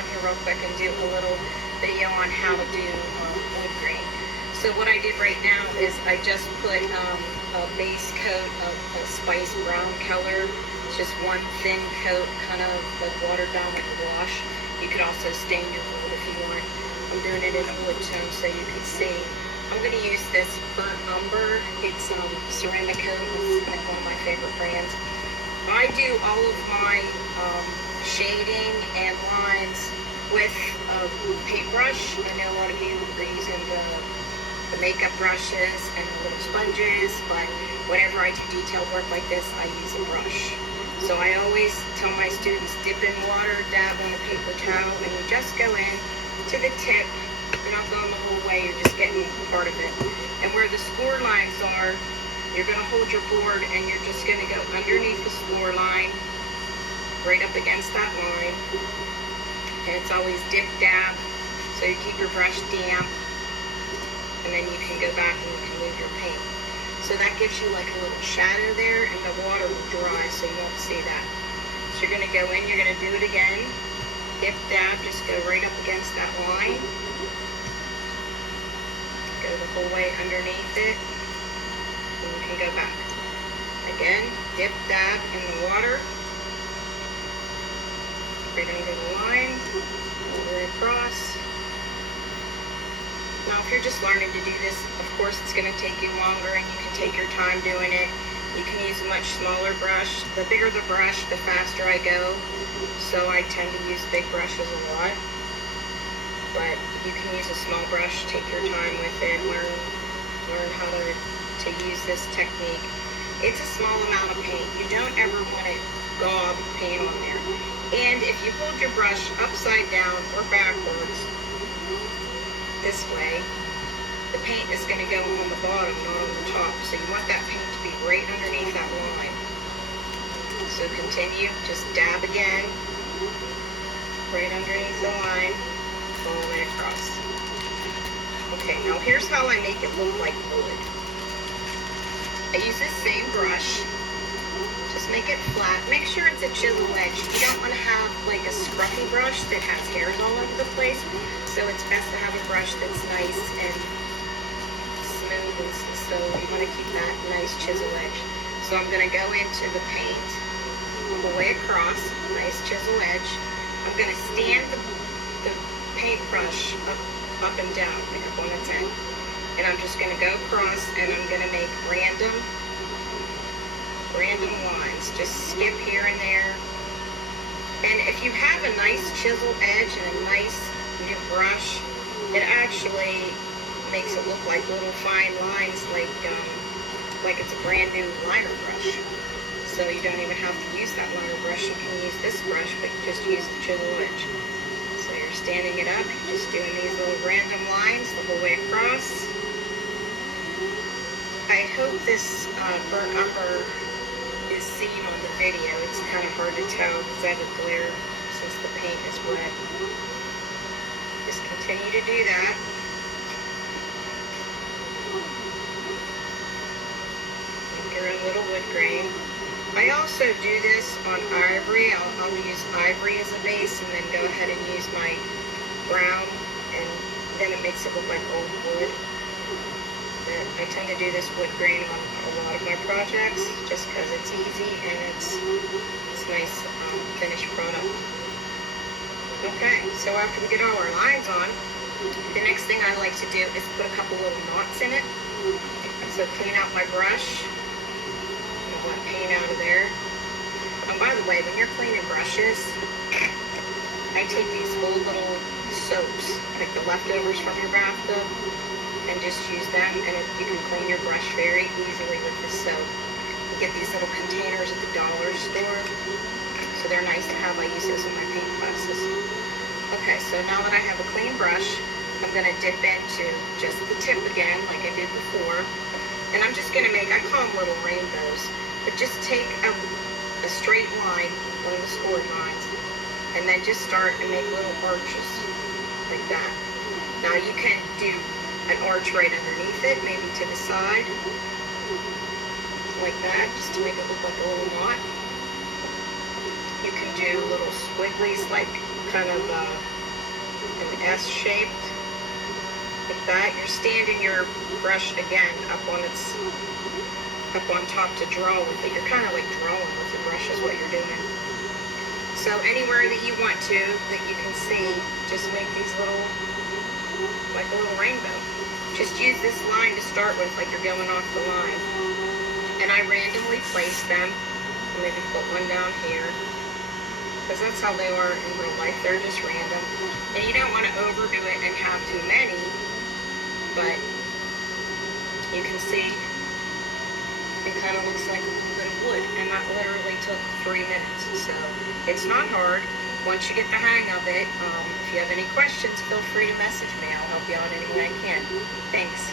on here real quick and do a little video on how to do wood grain. So what I did right now is I just put a base coat of a spice brown color. It's just one thin coat, kind of like watered down like a wash. You could also stain your wood if you want. I'm doing it in a wood tone so you can see. I'm going to use this burnt umber. It's Ceramico. It's like one of my favorite brands. I do all of my shading and lines with a paintbrush. I know a lot of you are using the makeup brushes and the little sponges, but whenever I do detailed work like this, I use a brush. So I always tell my students, dip in water, dab on a paper towel, and you just go in to the tip. You're not going the whole way, you're just getting part of it. And where the score lines are, you're going to hold your board and you're just going to go underneath the score line, right up against that line. And it's always dip, dab, so you keep your brush damp. And then you can go back and you can move your paint. So that gives you like a little shadow there, and the water will dry so you won't see that. So you're going to go in, you're going to do it again. Dip, dab, just go right up against that line. Go the whole way underneath it. And you can go back. Again, dip, dab in the water. Right under the line. All the way across. Now, if you're just learning to do this, of course, it's going to take you longer and you can take your time doing it. You can use a much smaller brush. The bigger the brush, the faster I go. So I tend to use big brushes a lot. But you can use a small brush, take your time with it, learn how to use this technique. It's a small amount of paint. You don't ever want to gob paint on there. And if you hold your brush upside down or backwards, this way, the paint is going to go on the bottom, not on the top. So you want that paint to be right underneath that line. So continue, just dab again, right underneath the line, all the way across. Okay, now here's how I make it look like wood. I use this same brush. Just make it flat. Make sure it's a chisel edge. You don't want to have like a scruffy brush that has hairs all over the place. So it's best to have a brush that's nice and smooth, and so you want to keep that nice chisel edge. So I'm going to go into the paint all the way across, nice chisel edge. I'm going to stand the paintbrush up and down, like up on its end. And I'm just going to go across and I'm going to make random lines. Just skip here and there. And if you have a nice chisel edge and a nice new brush, it actually makes it look like little fine lines, like it's a brand new liner brush. So you don't even have to use that liner brush. You can use this brush, but you just use the chisel edge. So you're standing it up, you're just doing these little random lines the whole way across. I hope this burnt umber is seen on the video. It's kind of hard to tell because I have a glare since the paint is wet. Just continue to do that. Make your own little wood grain. I also do this on ivory. I'll use ivory as a base and then go ahead and use my brown, and then it makes it look like old wood. I tend to do this wood grain on a lot of my projects just because it's easy and it's nice finished product. Okay, so after we get all our lines on, the next thing I like to do is put a couple little knots in it. So clean out my brush, and let paint out of there. And by the way, when you're cleaning brushes, I take these old little soaps, like the leftovers from your bathtub, and just use them, and you can clean your brush very easily with this soap. You get these little containers at the dollar store, so they're nice to have. I use those in my paint classes. Okay, so now that I have a clean brush, I'm going to dip into just the tip again, like I did before, and I'm just going to make, I call them little rainbows, but just take a straight line, one of the scored lines, and then just start and make little arches, like that. Now you can do an arch right underneath it, maybe to the side, like that, just to make it look like a little knot. You can do little squigglies, like kind of an S shaped, like that. You're standing your brush again up on top to draw with it. You're kind of like drawing with your brush is what you're doing. So anywhere that you want to, that you can see, just make these little, like a little rainbow. Just use this line to start with, like you're going off the line. And I randomly place them. Maybe put one down here, because that's how they are in real life. They're just random. And you don't want to overdo it and have too many, but you can see it kind of looks like a little bit of wood, and that literally took 3 minutes. So it's not hard once you get the hang of it. If you have any questions, feel free to message me. I'll help you out any way I can. Thanks.